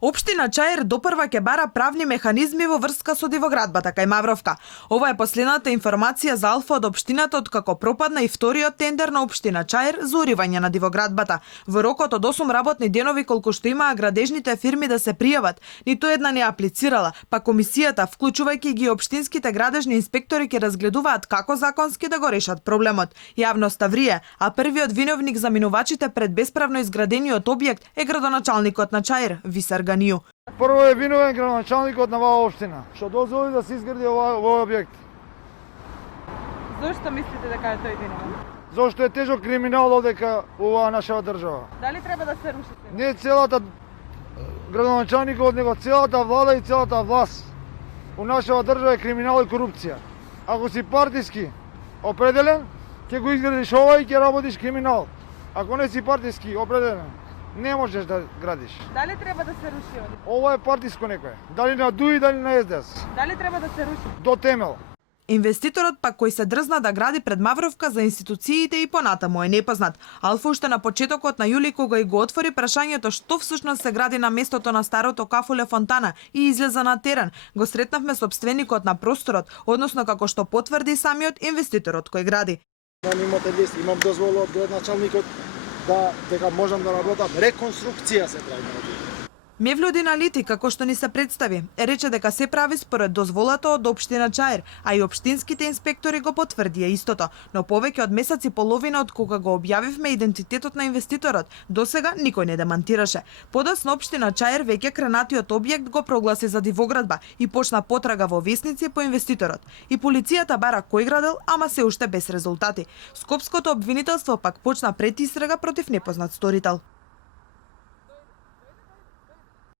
Општина Чаир допрва ќе бара правни механизми во врска со дивоградбата кај Мавровка. Ова е последната информација за Алфа од општината откако пропадна и вториот тендер на општина Чаир за уривање на дивоградбата. Во рокот од 8 работни денови колку што имаа градежните фирми да се пријават, ниту една не аплицирала, па комисијата, вклучувајќи ги општинските градежни инспектори, ќе разгледуваат како законски да го решат проблемот. Јавноста врие, а првиот виновник за минувачите пред бесправно изградениот објект е градоначалникот на Чаир, Висар Ганију. Прво е виновен градоначалникот на оваа општина, што дозволи да се изгради овој објект. Зошто мислите дека е тој виновен? Зошто е тежок криминал одека оваа нашава држава. Дали треба да се руши? Не целата градоначалникот, него целата влада и целата власт. У нашава држава е криминал и корупција. Ако си партиски определен, ќе го изградиш ова и ќе работиш криминал. Ако не си партиски определен, не можеш да градиш. Дали треба да се руши? Ова е партиско некое. Дали на ДУИ, дали на СДС. Дали треба да се руши? До темел. Инвеститорот пак кој се дрзна да гради пред Мавровка за институциите и понатаму е непознат. Алфа уште на почетокот на јули кога и го отвори прашањето што всушност се гради на местото на старото кафуле фонтана и излеза на терен, го сретнавме сопственикот на просторот, односно како што потврди самиот инвеститорот кој гради. Имате лист, имам дозвола од градоначалникот дека можам да работам. Реконструкција се прави на овие. Мевлуди Налити, како што ни се представи, рече дека се прави според дозволата од општина Чаир, а и општинските инспектори го потврдија истото, но повеќе од месец и половина од кога го објавивме идентитетот на инвеститорот, досега никој не демантираше. Подоцна општина Чаир веќе кренатиот објект го прогласи за дивоградба и почна потрага во весници по инвеститорот. И полицијата бара кој градел, ама се уште без резултати. Скопското обвинителство пак почна предистрага против непознат сторител.